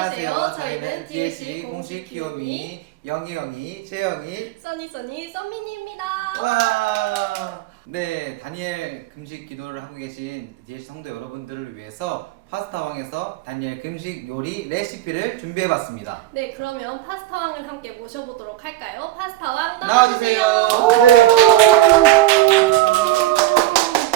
안녕하세요. 저희는 DLC 공식 귀요미 영희 영희 재영이 써니 써니 썸미니입니다. 와. 네, 다니엘 금식 기도를 하고 계신 DLC 성도 여러분들을 위해서 파스타 왕에서 다니엘 금식 요리 레시피를 준비해 봤습니다. 네, 그러면 파스타 왕을 함께 모셔보도록 할까요? 파스타 왕 나와주세요.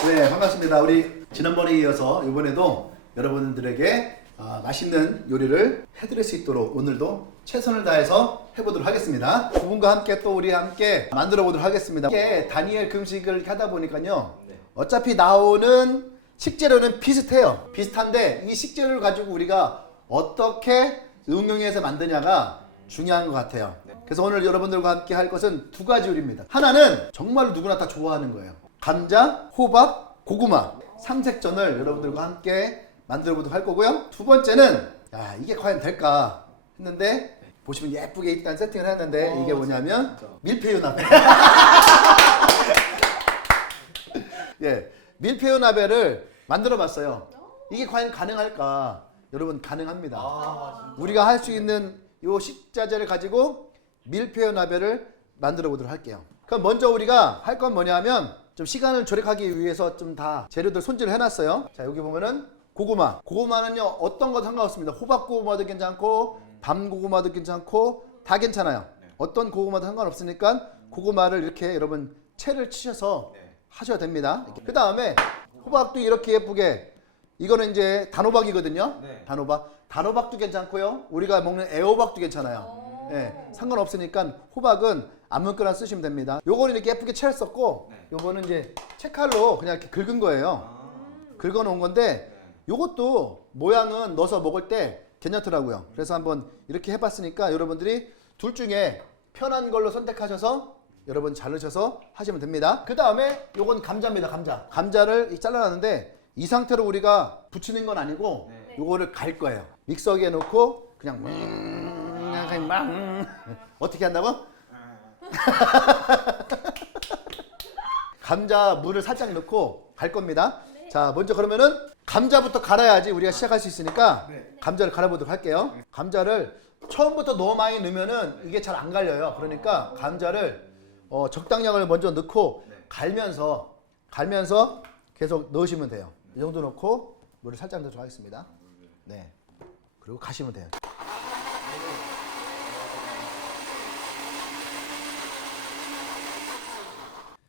네, 반갑습니다. 우리 지난번에 이어서 이번에도 여러분들에게 아, 맛있는 요리를 해드릴 수 있도록 오늘도 최선을 다해서 해보도록 하겠습니다. 두 분과 함께 또 우리 함께 만들어 보도록 하겠습니다. 이게 다니엘 금식을 하다 보니까요. 네. 어차피 나오는 식재료는 비슷해요. 비슷한데 이 식재료를 가지고 우리가 어떻게 응용해서 만드냐가 중요한 것 같아요. 네. 그래서 오늘 여러분들과 함께 할 것은 두 가지 요리입니다. 하나는 정말 누구나 다 좋아하는 거예요. 감자, 호박, 고구마 삼색전을 여러분들과 함께 만들어 보도록 할 거고요. 두 번째는 야 이게 과연 될까 했는데 보시면 예쁘게 일단 세팅을 했는데 어, 이게 뭐냐면 진짜. 밀푀유 나베. 예, 밀푀유 나베를 만들어 봤어요. 이게 과연 가능할까? 여러분 가능합니다. 아, 우리가 할 수 있는 요 식자재를 가지고 밀푀유 나베를 만들어 보도록 할게요. 그럼 먼저 우리가 할 건 뭐냐면 좀 시간을 절약하기 위해서 좀 다 재료들 손질을 해놨어요. 자 여기 보면은 고구마. 고구마는요 어떤 것 상관없습니다. 호박 고구마도 괜찮고 밤 고구마도 괜찮고 다 괜찮아요. 어떤 고구마도 상관없으니까 고구마를 이렇게 여러분 채를 치셔서 네. 하셔야 됩니다. 그 다음에 호박도 이렇게 예쁘게 이거는 이제 단호박이거든요. 네. 단호박. 단호박도 괜찮고요. 우리가 먹는 애호박도 괜찮아요. 예, 상관없으니까 호박은 아무거나 쓰시면 됩니다. 요거는 이렇게 예쁘게 채를 썼고 네. 요거는 이제 채칼로 그냥 이렇게 긁은 거예요. 아. 긁어 놓은 건데 네. 요것도 모양은 넣어서 먹을 때 괜찮더라고요. 그래서 한번 이렇게 해봤으니까 여러분들이 둘 중에 편한 걸로 선택하셔서 여러분 자르셔서 하시면 됩니다. 그 다음에 요건 감자입니다. 감자. 감자를 이 잘라놨는데 이 상태로 우리가 부치는 건 아니고 네. 요거를 갈 거예요. 믹서기에 넣고 그냥 음, 그냥 막 음. 어떻게 한다고? 감자 물을 살짝 넣고 갈 겁니다. 네. 자, 먼저 그러면은 감자부터 갈아야지 우리가 시작할 수 있으니까 네. 감자를 갈아보도록 할게요. 감자를 처음부터 너무 많이 넣으면은 이게 잘 안 갈려요. 그러니까 감자를 어, 적당량을 먼저 넣고 네. 갈면서 갈면서 계속 넣으시면 돼요. 이 정도 넣고 물을 살짝 넣도록 하겠습니다. 네. 그리고 가시면 돼요.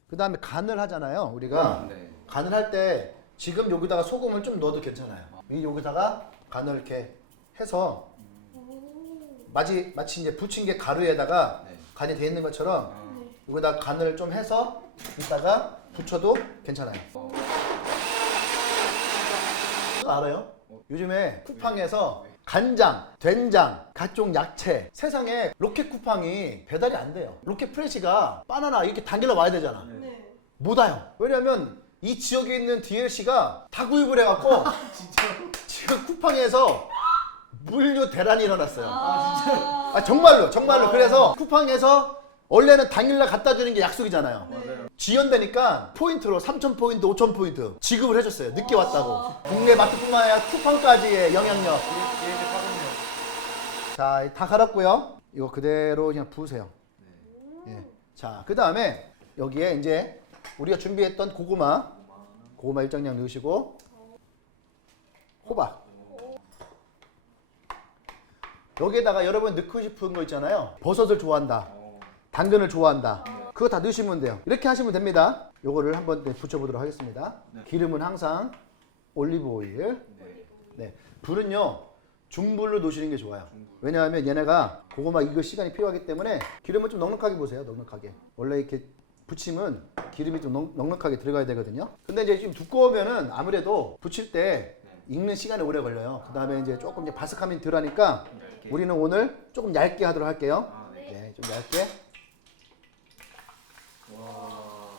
그 다음에 간을 하잖아요. 우리가 네. 간을 할 때 지금 여기다가 소금을 좀 넣어도 괜찮아요. 이 여기다가 간을 이렇게 해서 마치 마치 이제 부친 게 가루에다가 네. 간이 돼 있는 것처럼 아. 여기다 간을 좀 해서 이따가 부쳐도 괜찮아요. 어. 그거 알아요? 요즘에 쿠팡에서 간장, 된장, 각종 야채 세상에 로켓 쿠팡이 배달이 안 돼요. 로켓 프레시가 바나나 이렇게 당길러 와야 되잖아. 네. 못 와요. 왜냐면 이 지역에 있는 DLC가 다 구입을 해갖고 지금 쿠팡에서 물류 대란이 일어났어요. 아, 아 정말로 정말로 그래서 쿠팡에서 원래는 당일날 갖다 주는 게 약속이잖아요. 맞아요. 지연되니까 포인트로 3,000 포인트, 5,000 포인트 지급을 해줬어요. 늦게 왔다고. 국내 마트뿐만 아니라 쿠팡까지의 영향력. 기획을 하군요. 자, 다 갈았고요. 이거 그대로 그냥 부으세요. 예. 자, 그 다음에 여기에 이제 우리가 준비했던 고구마, 고구마 일정량 넣으시고 호박. 여기에다가 여러분 넣고 싶은 거 있잖아요. 버섯을 좋아한다. 어. 당근을 좋아한다. 그거 다 넣으시면 돼요. 이렇게 하시면 됩니다. 요거를 한번 네, 붙여보도록 하겠습니다. 네. 기름은 항상 올리브 오일. 네. 네. 불은요 중불로 놓으시는 게 좋아요. 왜냐하면 얘네가 고구마 익을 시간이 필요하기 때문에 기름을 좀 넉넉하게 보세요. 넉넉하게. 원래 이렇게 부치면 기름이 좀 넉, 넉넉하게 들어가야 되거든요. 근데 이제 좀 두꺼우면은 아무래도 부칠 때 익는 시간이 오래 걸려요. 그 다음에 이제 조금 이제 바삭함이 덜하니까 이렇게. 우리는 오늘 조금 얇게 하도록 할게요. 아, 네. 네, 좀 얇게. 와.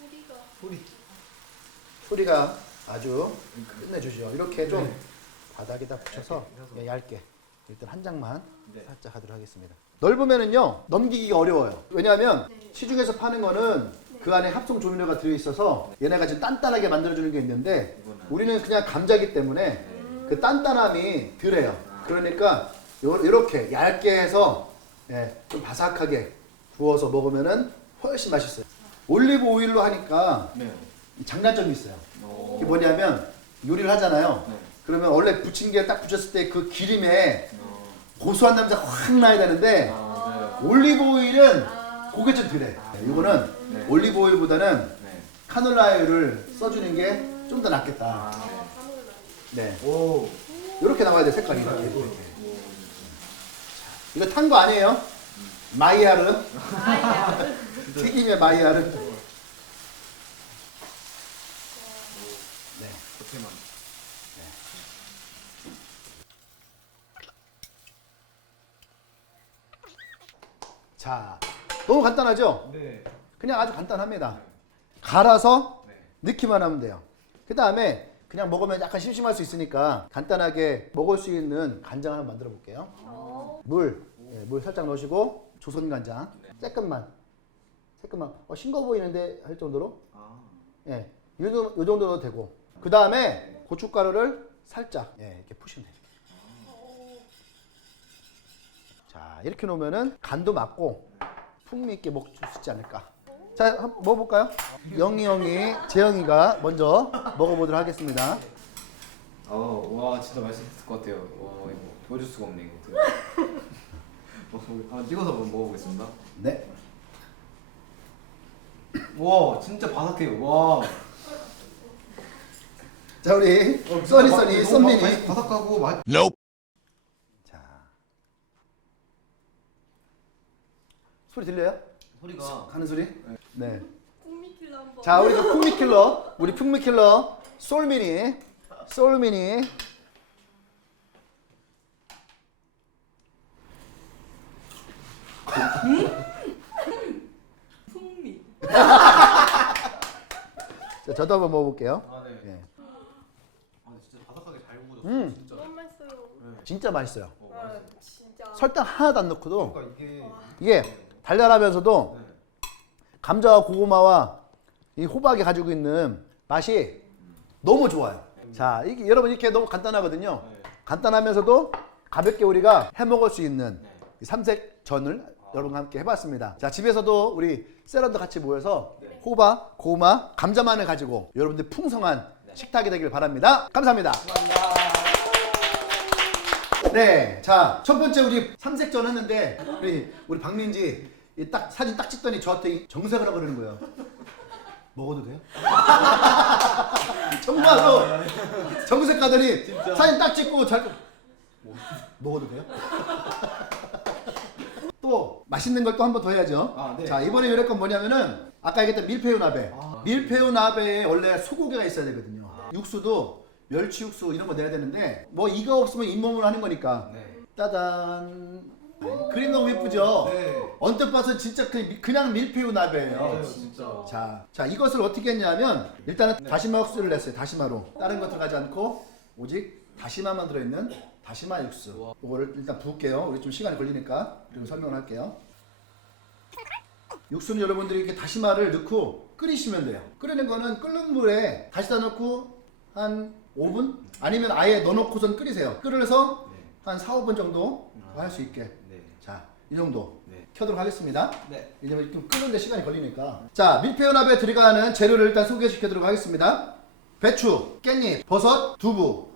우리가 소리. 소리가 아주 끝내주죠. 이렇게 좀 네. 바닥에다 붙여서 얇게. 예, 얇게 일단 한 장만 네. 살짝 하도록 하겠습니다. 넓으면은요 넘기기가 어려워요. 왜냐하면 시중에서 파는 거는 그 안에 합성 조미료가 들어 있어서 얘네가 지금 단단하게 만들어주는 게 있는데 우리는 그냥 감자기 때문에 네. 그 단단함이 덜해요. 아. 그러니까 요- 요렇게 얇게 해서 예, 좀 바삭하게 구워서 먹으면은 훨씬 맛있어요. 올리브 오일로 하니까 네. 이 장단점이 있어요. 오. 이게 뭐냐면 요리를 하잖아요. 네. 그러면 원래 부친 게 딱 붙였을 때 그 기름에 어. 고소한 냄새가 확 나야 되는데 아, 올리브 오일은 아, 그게 좀 덜해. 네, 이거는 네. 올리브 오일보다는 네. 네. 카놀라유를 써주는 게 좀 더 낫겠다. 아, 아, 카놀라. 네, 오. 이렇게 나와야 돼 색깔이 이렇게. 이렇게. 이거 탄 거 아니에요? 마이야르. 튀김의 마이야르. 네. 겉에만. 자, 너무 간단하죠? 네. 그냥 아주 간단합니다. 갈아서 네. 넣기만 하면 돼요. 그 다음에 그냥 먹으면 약간 심심할 수 있으니까 간단하게 먹을 수 있는 간장 하나 만들어 볼게요. 어, 물, 예, 물 살짝 넣으시고 조선 간장 조금만, 조금만. 어, 싱거 보이는데 할 정도로, 아. 예, 요, 정도- 요 정도 넣어도 되고. 그 다음에 고춧가루를 살짝, 예, 이렇게 푸시면 돼요. 자, 이렇게 놓으면은 간도 맞고 풍미 있게 먹을 수 있지 않을까. 자, 한번 먹어볼까요? 영희 형이, 재영이가 먼저 먹어보도록 하겠습니다. 어, 와 진짜 맛있을 것 같아요. 와 이거 보여줄 수가 없네 이거. 먹어보- 한번 찍어서 한번 먹어보겠습니다. 네. 와 진짜 바삭해요. 와. 자, 우리 써니 써니 썸민이. 바삭하고 맛. 자. 소리 들려요? 소리가. 가는 소리? 네. 꿈미킬러 한번. 자, 우리 그 풍미킬러, 우리 풍미킬러 솔미니, 솔미니. 풍미. 자, 저도 한번 먹어볼게요. 아 네. 예. 아 진짜 바삭하게 잘 구워졌어. 음. 진짜. 너무 맛있어요. 네. 진짜 맛있어요. 어, 아, 맛있어. 진짜. 설탕 하나도 안 넣고도 그러니까 이게. 이게 달달하면서도 네. 감자와 고구마와 이 호박이 가지고 있는 맛이 너무 좋아요. 자, 이게 여러분 이렇게 너무 간단하거든요. 네. 간단하면서도 가볍게 우리가 해 먹을 수 있는 네. 이 삼색 전을 여러분과 함께 해봤습니다. 자, 집에서도 우리 샐러드 같이 모여서 네. 호박, 고구마, 감자만을 가지고 여러분들 풍성한 식탁이 되길 바랍니다. 감사합니다. 네, 자, 첫 번째 우리 삼색전 했는데 우리 우리 박민지 이 딱 사진 딱 찍더니 저한테 이 정색을 하고 그러는 거예요. 먹어도 돼요? 정말로 정색 가더니 사진 딱 찍고 잘 먹어도 돼요? 또 맛있는 걸 또 한 번 더 해야죠. 아, 네. 자 이번에 요리 건 뭐냐면은 아까 얘기했던 밀푀유 나베. 아. 밀푀유 나베에 원래 소고기가 있어야 되거든요. 육수도 멸치 육수 이런 거 내야 되는데 뭐 이거 없으면 잇몸으로 하는 거니까. 네. 따단. 그림 너무 예쁘죠? 네. 언뜻 봐서 진짜 그- 그냥 밀푀유 나베예요. 맞아요 진짜. 자, 자 이것을 어떻게 했냐면 일단은 네. 다시마 육수를 냈어요. 다시마로 다른 거 들어가지 않고 오직 다시마만 들어있는 다시마 육수. 이거를 일단 부을게요. 우리 좀 시간이 걸리니까 그리고 설명을 할게요. 육수는 여러분들이 이렇게 다시마를 넣고 끓이시면 돼요. 끓이는 거는 끓는 물에 다시다 넣고 한 5분 아니면 아예 넣어놓고선 끓이세요. 끓여서 네. 한 4, 5분 정도 아. 할수 있게. 네. 자, 이 정도 네. 켜도록 하겠습니다. 네. 왜냐면 좀 끓는데 시간이 걸리니까. 자, 밀푀유나베에 들어가는 재료를 일단 소개시켜드리도록 하겠습니다. 배추, 깻잎, 버섯, 두부.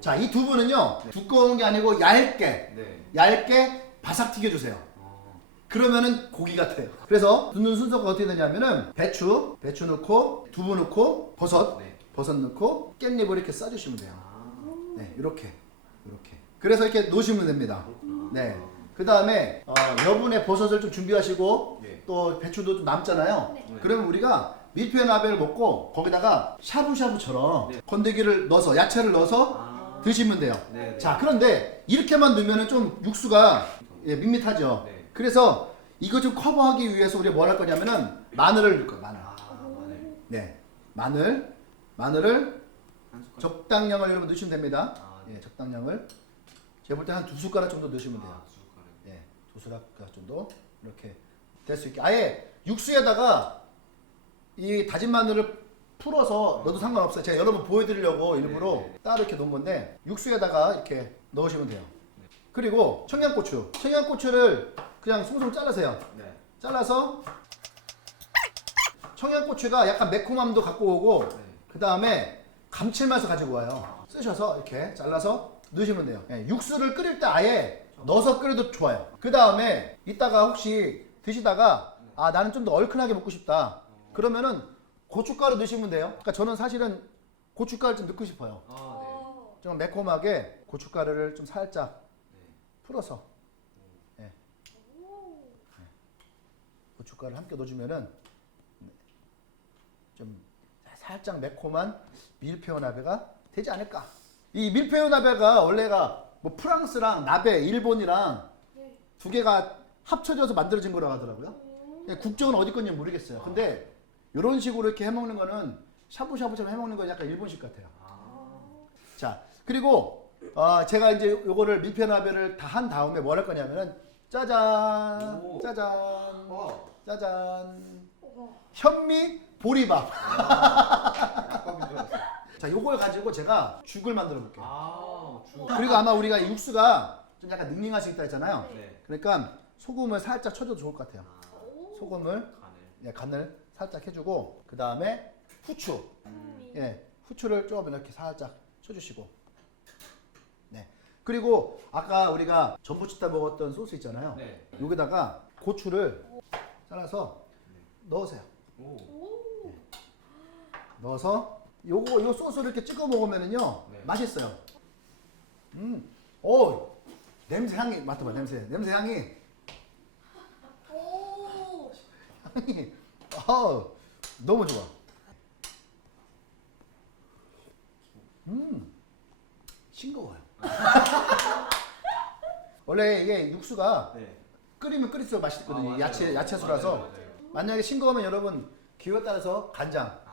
자, 이 두부는요, 두꺼운 게 아니고 얇게, 네. 얇게 바삭 튀겨주세요. 어. 그러면은 고기 같아요. 그래서 넣는 순서가 어떻게 되냐면은 배추, 배추 넣고, 두부 넣고, 버섯, 네. 버섯 넣고, 깻잎을 이렇게 싸주시면 돼요. 아. 네, 이렇게, 이렇게. 그래서 이렇게 놓으시면 됩니다. 네. 그 다음에 어, 여분의 버섯을 좀 준비하시고 네. 또 배추도 좀 남잖아요. 네. 그러면 우리가 밀푀 나베를 먹고 거기다가 샤브샤브처럼 네. 건더기를 넣어서 야채를 넣어서 아. 드시면 돼요. 네. 네. 자 그런데 이렇게만 넣으면 좀 육수가 예, 밋밋하죠. 네. 그래서 이거 좀 커버하기 위해서 우리가 뭘 할 거냐면은 마늘을 넣을 거예요. 마늘. 아 마늘. 네, 마늘, 마늘을 한. 적당량을 여러분 넣으시면 됩니다. 아, 예, 적당량을 제가 볼 때 한 두 숟가락 정도 넣으시면 돼요. 아, 숟가락 정도 이렇게 될 수 있게 아예 육수에다가 이 다진 마늘을 풀어서 넣어도 상관없어요. 제가 여러분 보여드리려고 일부러 네, 네. 따로 이렇게 놓은 건데 육수에다가 이렇게 넣으시면 돼요. 네. 그리고 청양고추. 청양고추를 그냥 송송 잘라세요. 네. 잘라서 청양고추가 약간 매콤함도 갖고 오고 네. 그 다음에 감칠맛을 가지고 와요. 쓰셔서 이렇게 잘라서 넣으시면 돼요. 예, 육수를 끓일 때 아예 넣어서 끓여도 좋아요. 그 다음에 이따가 혹시 드시다가 아 나는 좀 더 얼큰하게 먹고 싶다. 그러면은 고춧가루 넣으시면 돼요. 그러니까 저는 사실은 고춧가루 좀 넣고 싶어요. 아, 어. 좀 매콤하게 고춧가루를 좀 살짝 풀어서 예. 고춧가루 함께 넣어주면은 좀 살짝 매콤한 밀푀유 나베가 되지 않을까. 이 밀푀유 나베가 원래가 뭐 프랑스랑 나베, 일본이랑 네. 두 개가 합쳐져서 만들어진 거라고 하더라고요. 예, 국적은 어디 건지 모르겠어요. 근데 이런 식으로 이렇게 해먹는 거는 샤브샤브처럼 해먹는 건 약간 일본식 같아요. 아. 자 그리고 어, 제가 이제 요거를 밀푀나베를 다 한 다음에 뭘 할 거냐면은 짜잔 오. 짜잔 와. 짜잔 와. 현미 보리밥 줄 알았어요. 자 요걸 가지고 제가 죽을 만들어 볼게요 아, 주. 그리고 아마 우리가 이 육수가 좀 약간 닝닝하시겠다 했잖아요 네. 그러니까 소금을 살짝 쳐줘도 좋을 것 같아요 아, 오. 소금을 간을. 예, 간을 살짝 해주고 그 다음에 후추 음. 예, 후추를 좀 이렇게 살짝 쳐주시고. 네. 그리고 아까 우리가 전부치다 먹었던 소스 있잖아요. 네. 여기다가 고추를 잘라서 넣으세요. 오. 오. 넣어서 요거 요 소스를 이렇게 찍어 먹으면은요 네. 맛있어요. 음, 오 냄새 향이 맡아봐 냄새 냄새 향이 오. 향이 아 너무 좋아. 음 싱거워요. 원래 이게 육수가 네. 끓이면 끓일수록 맛있거든요. 아, 맞아요. 야채 야채수라서 맞아요, 맞아요. 만약에 싱거우면 여러분 기호에 따라서 간장 아.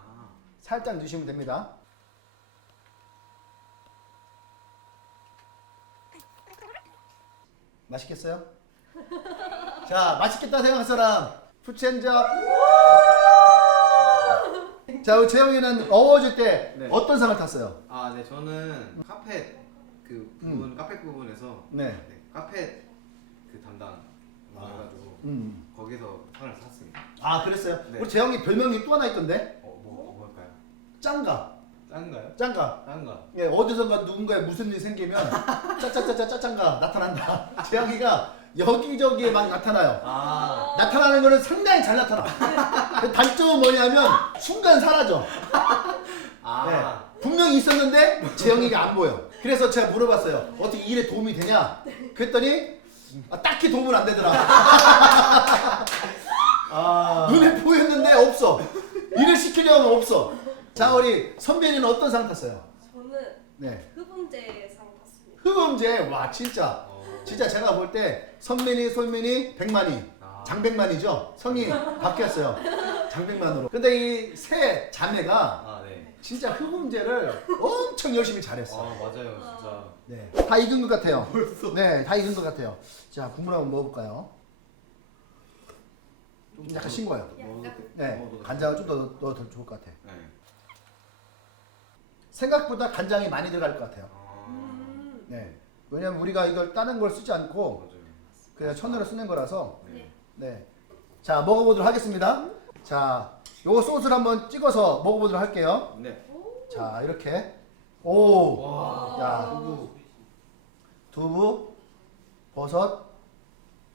살짝 넣으시면 됩니다. 맛있겠어요? 자, 맛있겠다 생각할 사람 푸첸잡. 자, 우리 재영이는 어워질 때 네. 어떤 상을 탔어요? 아, 네. 저는 카페 그 부분, 카페 부분에서 네. 네, 카페 그 담당 해가지고 음. 거기서 상을 탔습니다. 아, 그랬어요? 네. 우리 재영이 별명이 또 하나 있던데? 짱가. 짠가요? 짱가. 짠가. 예, 어디선가 누군가의 무슨 일이 생기면 짜짜짜짜 짜짱가 나타난다. 재영이가 여기저기에 막 나타나요. 아. 나타나는 거는 상당히 잘 나타나. 그 단점은 뭐냐면 순간 사라져. 아. 네. 분명히 있었는데 재영이가 안 보여. 그래서 제가 물어봤어요. 어떻게 이 일에 도움이 되냐? 그랬더니 아, 딱히 도움은 안 되더라. 아. 눈에 보였는데 없어. 일을 시키려면 없어. 자 우리 선배는 어떤 상 탔어요? 저는 네. 흡음제상 탔습니다. 흡음제 와 진짜 어. 진짜 제가 볼 때 선민이 솔민이 백만이 아. 장백만이죠 성이 바뀌었어요 장백만으로 근데 이 세 자매가 아, 네. 진짜 흡음제를 엄청 열심히 아, 잘했어 맞아요. 진짜. 네. 다 익은 것 같아요 네, 다 익은 것 같아요 자 국물 한번 먹어볼까요? 좀 약간 싱거워요 약간 네? 간장을 좀 더 넣어도 좋을 것 같아 네. 생각보다 간장이 많이 들어갈 것 같아요 아. 음. 네, 왜냐면 우리가 이걸 다른 걸 쓰지 않고. 그냥 천으로 쓰는 거라서 네. 네. 자, 먹어보도록 하겠습니다. 자, 요 소스를 한번 찍어서 먹어보도록 할게요. 네. 자, 이렇게. 오. 와. 자, 두부. 두부, 버섯,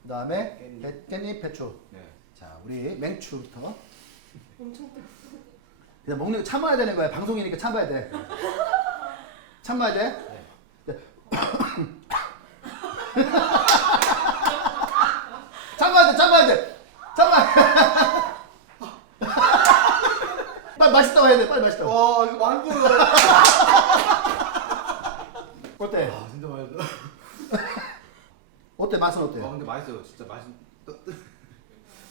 그 다음에 깻잎. 깻잎, 배추. 네. 자, 우리 맹추부터. 엄청 뜨거. 그냥 먹는 거 참아야 되는 거야. 방송이니까 참아야 돼. 참아야 돼. 네. 참아야 돼, 참아야 돼. 참아. 빨리 맛있다고 해야 돼. 빨리 맛있다고. 와, 이거 완전. 어때? 아, 진짜 맛있어. 어때? 맛은 아, 어때요? 근데 맛있어요. 진짜 맛있.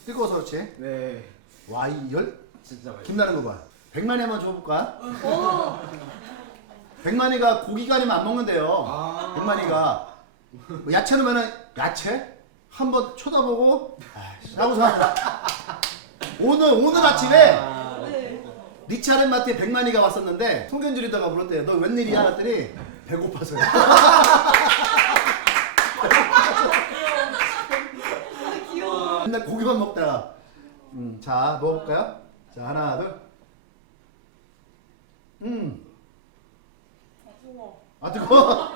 뜨거워서 그렇지. 네. 와, 이 열, 진짜 맛있어. 김나는 거 봐. 백만이 한번 줘볼까? 어. 백만이가 고기가리면 안 먹는데요. 아. 백만이가 뭐 야채 넣으면 야채 한번 쳐다보고 하고 삽니다. 오늘 오늘 아. 아침에 아, 네. 니치 아랫마트에 백만이가 왔었는데 송견줄이다가 물었대요. 너 웬일이야? 그랬더니 배고파서. 아, 맨날 고기만 먹다가 음, 자 먹어볼까요? 자 하나 둘 음. 아, 뜨거워?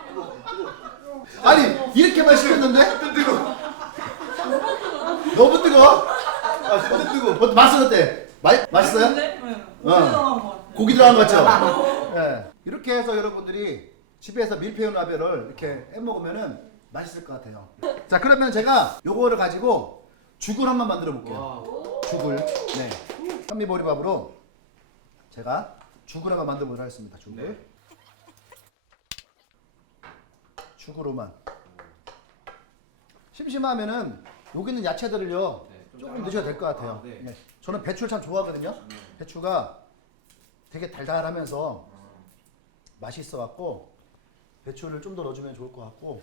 아니, 이렇게만 식혔는데? 뜨거워. 너무 뜨거워? 아, 진짜 뜨거워. 뭐, 맛은 어때? 마, 맛있어요? 어. 고기 들어간 거 같죠? 예. 이렇게 해서 여러분들이 집에서 밀푀유 나베를 이렇게 해 먹으면은 맛있을 것 같아요. 자, 그러면 제가 요거를 가지고 죽을 한번 만들어 볼게요. 와. 죽을. 네. 현미보리밥으로 제가 만들어 보도록 하겠습니다. 죽을. 네. 죽으로만. 심심하면은 여기 있는 야채들을요. 네, 좀 조금. 넣으셔도 될 것 같아요. 아, 네. 네. 저는 배추를 참 좋아하거든요. 네. 배추가 되게 달달하면서 맛이 있어 갖고 배추를 좀 더 넣어주면 좋을 것 같고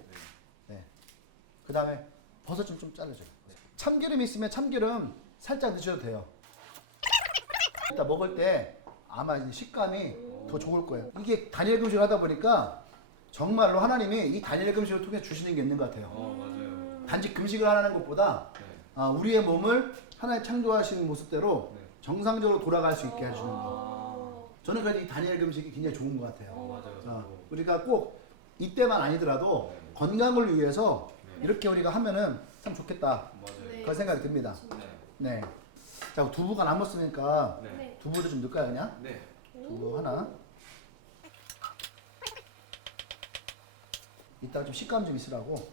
네. 그 다음에 버섯 좀좀 잘라줘요 참기름 있으면 참기름 살짝 넣으셔도 돼요 이따 먹을 때 아마 이 식감이 더 좋을 거예요 이게 단일 금식을 하다 보니까 정말로 하나님이 이 단일 금식을 통해 주시는 게 있는 것 같아요 어 맞아요. 단지 금식을 하는 것보다 네. 아, 우리의 몸을 하나님 창조하시는 모습대로 네. 정상적으로 돌아갈 수 있게 해주는 거 어. 저는 그래도 이 다니엘 금식이 굉장히 좋은 것 같아요. 어 맞아요. 어, 저도. 우리가 꼭 이때만 아니더라도 네. 건강을 위해서 네. 이렇게 우리가 하면은 참 좋겠다. 맞아요. 네. 그런 생각이 듭니다. 네. 네. 자, 두부가 남았으니까 네. 네. 두부를 좀 넣을까요, 그냥? 네. 두부 하나. 이따가 좀 식감 좀 있으라고.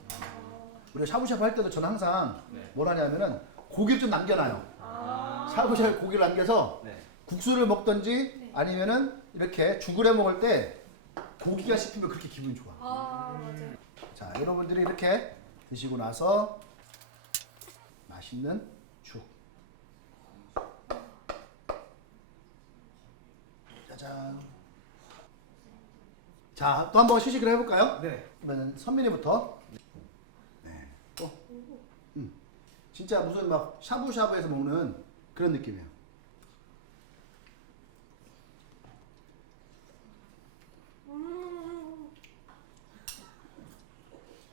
우리가 샤브샤브 할 때도 저는 항상 네. 뭘 하냐면은 고기를 좀 남겨놔요. 아. 샤브샤브 고기를 남겨서 네. 국수를 먹던지 네. 아니면은 이렇게 죽을 해 먹을 때 고기가 씹히면 그렇게 기분이 좋아. 아 맞아요. 자, 여러분들이 이렇게 드시고 나서 맛있는 죽. 짜잔. 자, 또 한번 시식을 해볼까요? 네. 그러면 선민이부터. 네. 또. 음. 진짜 무슨 막 샤브샤브에서 먹는 그런 느낌이에요. 음.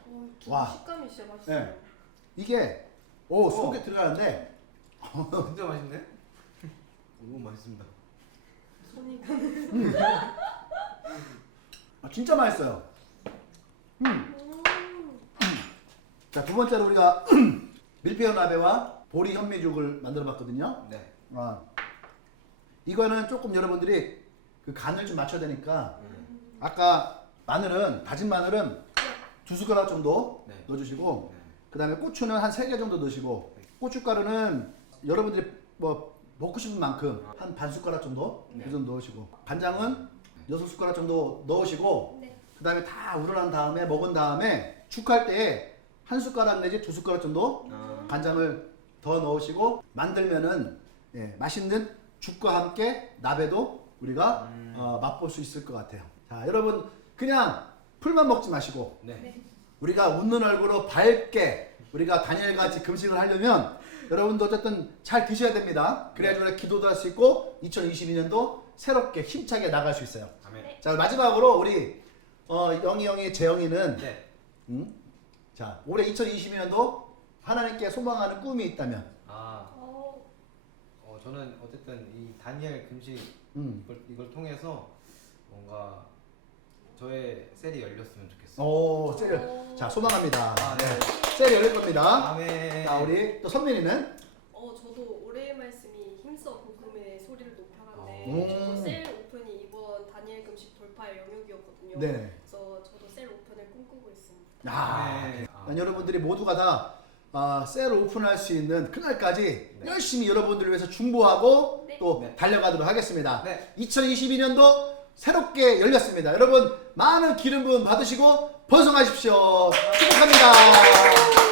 어, 와. 식감이 진짜 맛있어요. 네. 이게 오 속에 들어가는데 진짜 맛있네. 너무 맛있습니다. 손이 가는. 아, 진짜 맛있어요. 음. 음. 자, 두 번째로 우리가 밀푀유 나베와 보리 현미죽을 만들어 봤거든요. 네. 아, 이거는 조금 여러분들이 그 간을 좀 맞춰야 되니까 아까 마늘은 다진 마늘은 두 숟가락 정도 네. 넣어주시고 네. 그 다음에 고추는 한 세 개 정도 넣으시고 고춧가루는 여러분들이 뭐 먹고 싶은 만큼 한 반 숟가락 정도 네. 이 정도 넣으시고 간장은 여섯 숟가락 정도 넣으시고 네. 그 다음에 다 우러난 다음에 먹은 다음에 죽할 때 한 숟가락 내지 두 숟가락 정도 아. 간장을 더 넣으시고 만들면은 예, 맛있는 죽과 함께 나베도 우리가 음. 어, 맛볼 수 있을 것 같아요. 자, 여러분 그냥 풀만 먹지 마시고 네. 우리가 웃는 얼굴로 밝게 우리가 다니엘 같이 금식을 하려면 여러분도 어쨌든 잘 드셔야 됩니다. 그래야지 우리가 기도도 할 수 있고 2022년도 새롭게 힘차게 나갈 수 있어요. 아멘. 자 마지막으로 우리 어, 영희 형이 재영이는 네. 음? 자 올해 2022년도 하나님께 소망하는 꿈이 있다면 아. 어. 어 저는 어쨌든 이 다니엘 금식 음. 이걸, 이걸 통해서 뭔가 저의 셀이 열렸으면 좋겠어요. 오 세를 어. 자 소망합니다. 아, 네. 셀 열릴 겁니다. 아멘. 자 우리 또 선민이는 어 저도 올해의 말씀이 힘써 복음의 소리를 높여라인데 음. 저도 셀 오픈이 이번 다니엘 금식 돌파의 영역이었거든요. 네. 그래서 저도 셀 오픈을 꿈꾸고 있습니다. 아, 네. 난 여러분들이 모두가 다 아, 셀을 오픈할 수 있는 그날까지 네. 열심히 여러분들을 위해서 중보하고 네. 또 네. 달려가도록 하겠습니다. 네. 2022년도 새롭게 열렸습니다. 여러분 많은 기름 부음 받으시고 번성하십시오. 축복합니다.